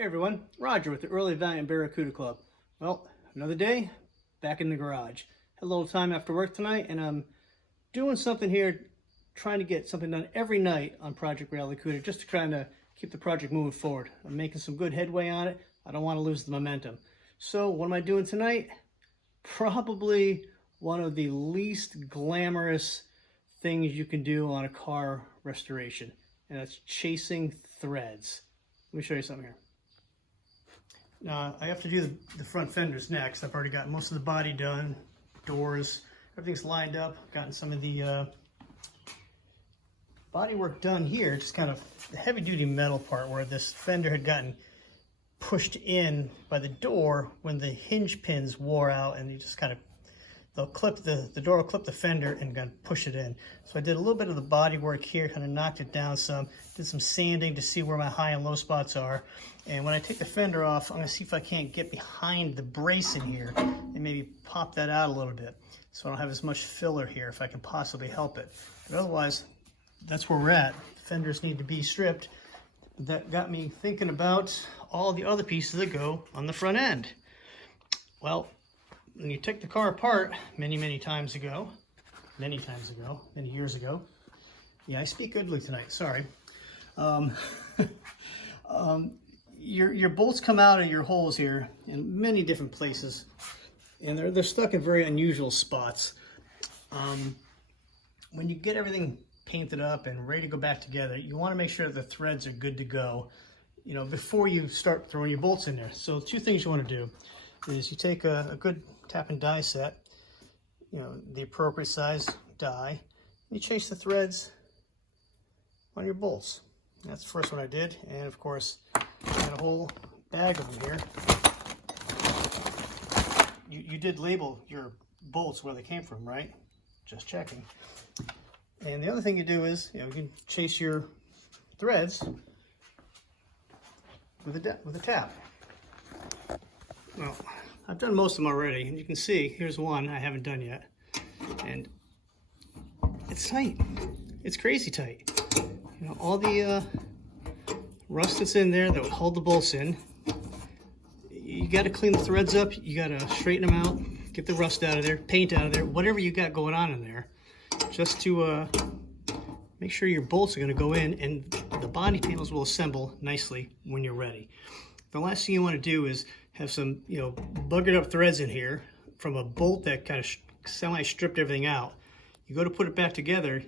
Hey everyone, Roger with the Early Valiant Barracuda Club. Well, another day, back in the garage. Had a little time after work tonight, and I'm doing something here, trying to get something done every night on Project Barracuda, just to kind of keep the project moving forward. I'm making some good headway on it. I don't want to lose the momentum. So what am I doing tonight? Probably one of the least glamorous things you can do on a car restoration, and that's chasing threads. Let me show you something here. Now, I have to do the front fenders next. I've already got most of the body done, doors, everything's lined up. Gotten some of the body work done here, just kind of the heavy duty metal part where this fender had gotten pushed in by the door when the hinge pins wore out, and you just kind of, they'll clip the door will clip the fender and kind of push it in. So I did a little bit of the body work here, kind of knocked it down some, did some sanding to see where my high and low spots are. And when I take the fender off, I'm gonna see if I can't get behind the brace in here and maybe pop that out a little bit so I don't have as much filler here if I can possibly help it. But otherwise, that's where we're at. Fenders need to be stripped. That got me thinking about all the other pieces that go on the front end. Well, when you took the car apart many years ago, yeah, I speak goodly tonight, sorry. Your bolts come out of your holes here in many different places, and they're stuck in very unusual spots. When you get everything painted up and ready to go back together, you want to make sure the threads are good to go, you know, before you start throwing your bolts in there. So two things you want to do is you take a good tap and die set, you know, the appropriate size die, and you chase the threads on your bolts. That's the first one I did, and of course I got a whole bag of them here. You did label your bolts where they came from, right? Just checking. And the other thing you do is, you know, you can chase your threads with a tap. Well, I've done most of them already, and you can see here's one I haven't done yet, and it's tight. It's crazy tight. You know, all the rust that's in there that would hold the bolts in. You got to clean the threads up. You got to straighten them out, get the rust out of there, paint out of there, whatever you got going on in there, just to make sure your bolts are going to go in and the body panels will assemble nicely when you're ready. The last thing you want to do is have some, you know, buggered up threads in here from a bolt that kind of semi-stripped everything out. You go to put it back together,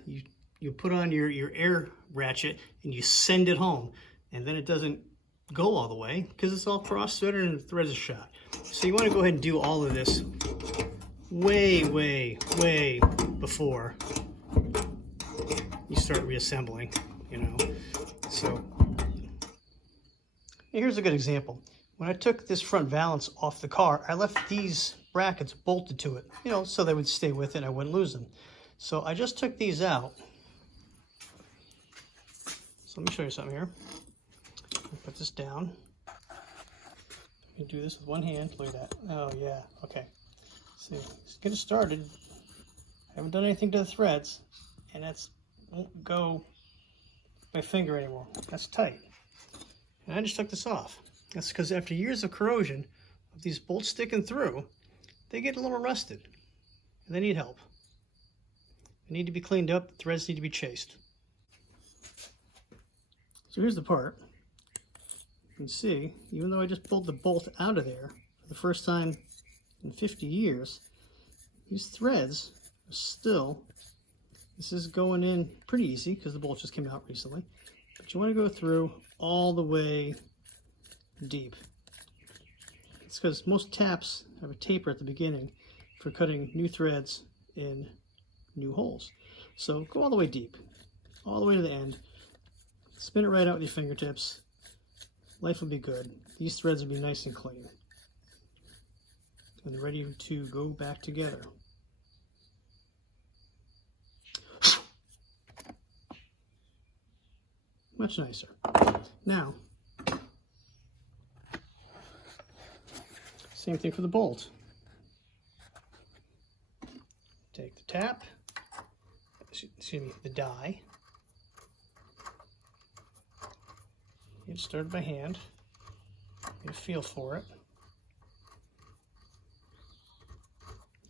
you put on your air ratchet and you send it home, and then it doesn't go all the way because it's all cross-threaded and the threads are shot. So you want to go ahead and do all of this way before you start reassembling, you know. So here's a good example. When I took this front valance off the car, I left these brackets bolted to it, you know, so they would stay with it and I wouldn't lose them. So I just took these out. So let me show you something here. Put this down. You do this with one hand. Look at that. Oh yeah. Okay. So let's get it started. I haven't done anything to the threads, and that's won't go my finger anymore. That's tight. And I just took this off. That's because after years of corrosion of these bolts sticking through, they get a little rusted, and they need help. They need to be cleaned up. The threads need to be chased. So here's the part. You can see, even though I just pulled the bolt out of there for the first time in 50 years, these threads are still, this is going in pretty easy because the bolt just came out recently, but you want to go through all the way deep. It's because most taps have a taper at the beginning for cutting new threads in new holes. So go all the way deep, all the way to the end. Spin it right out with your fingertips. Life will be good. These threads will be nice and clean. And they're ready to go back together. Much nicer. Now, same thing for the bolt. Take the tap, excuse me, the die. Get started by hand. Get a feel for it.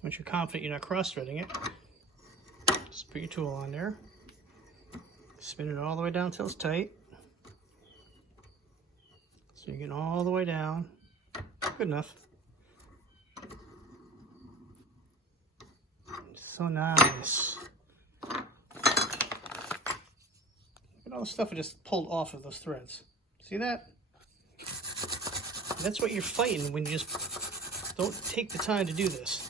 Once you're confident you're not cross-threading it, just put your tool on there. Spin it all the way down until it's tight. So you're getting all the way down. Good enough. So nice. Look at all the stuff I just pulled off of those threads. See that? That's what you're fighting when you just don't take the time to do this.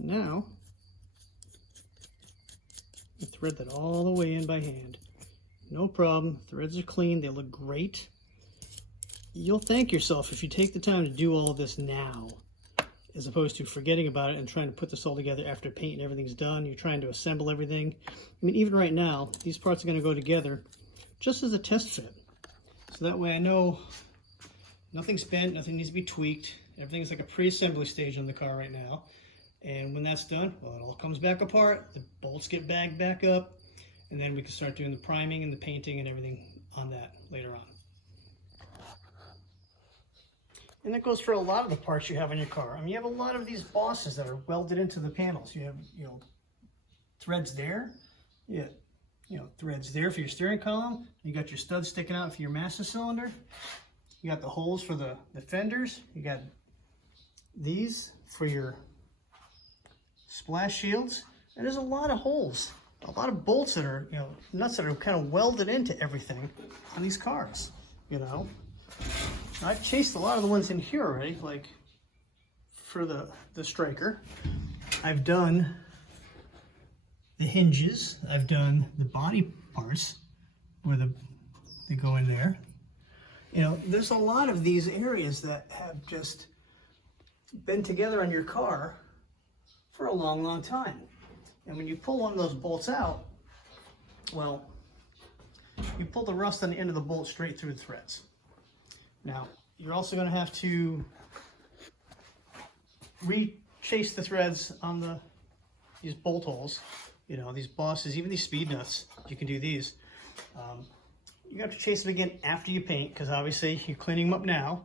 Now, you thread that all the way in by hand. No problem. Threads are clean. They look great. You'll thank yourself if you take the time to do all this now, as opposed to forgetting about it and trying to put this all together after paint and everything's done. You're trying to assemble everything. I mean, even right now, these parts are going to go together just as a test fit. So that way I know nothing's bent, nothing needs to be tweaked. Everything's like a pre-assembly stage on the car right now. And when that's done, well, it all comes back apart, the bolts get bagged back up, and then we can start doing the priming and the painting and everything on that later on. And that goes for a lot of the parts you have in your car. I mean, you have a lot of these bosses that are welded into the panels. You have, threads there. Threads there for your steering column. You got your studs sticking out for your master cylinder. You got the holes for the fenders. You got these for your splash shields, and there's a lot of holes, a lot of bolts that are, nuts that are kind of welded into everything on these cars, I've chased a lot of the ones in here already, like for the striker. I've done the hinges, I've done the body parts where they go in there. There's a lot of these areas that have just been together on your car for a long, long time. And when you pull one of those bolts out, well, you pull the rust on the end of the bolt straight through the threads. Now, you're also going to have to re-chase the threads on these bolt holes. These bosses, even these speed nuts, you can do these. You have to chase them again after you paint, because obviously you're cleaning them up now,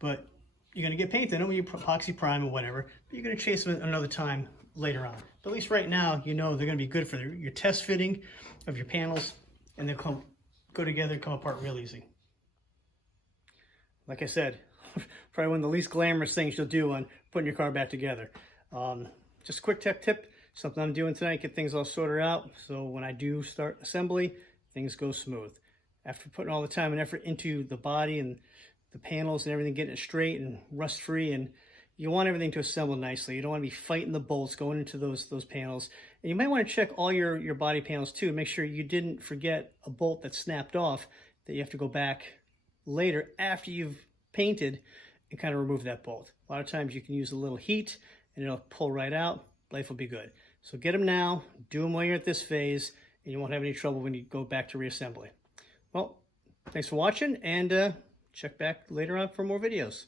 but you're going to get paint in them when you epoxy prime or whatever, but you're going to chase them another time later on. But at least right now, they're going to be good for your test fitting of your panels, and they'll go together and come apart real easy. Like I said, probably one of the least glamorous things you'll do on putting your car back together. Just a quick tech tip, something I'm doing tonight, get things all sorted out, so when I do start assembly, things go smooth. After putting all the time and effort into the body and the panels and everything, getting it straight and rust free, and you want everything to assemble nicely. You don't want to be fighting the bolts going into those panels. And you might want to check all your body panels too, make sure you didn't forget a bolt that snapped off that you have to go back later after you've painted and kind of remove that bolt. A lot of times you can use a little heat and it'll pull right out. Life will be good. So get them now, do them while you're at this phase, and you won't have any trouble when you go back to reassembly. Well, thanks for watching, and check back later on for more videos.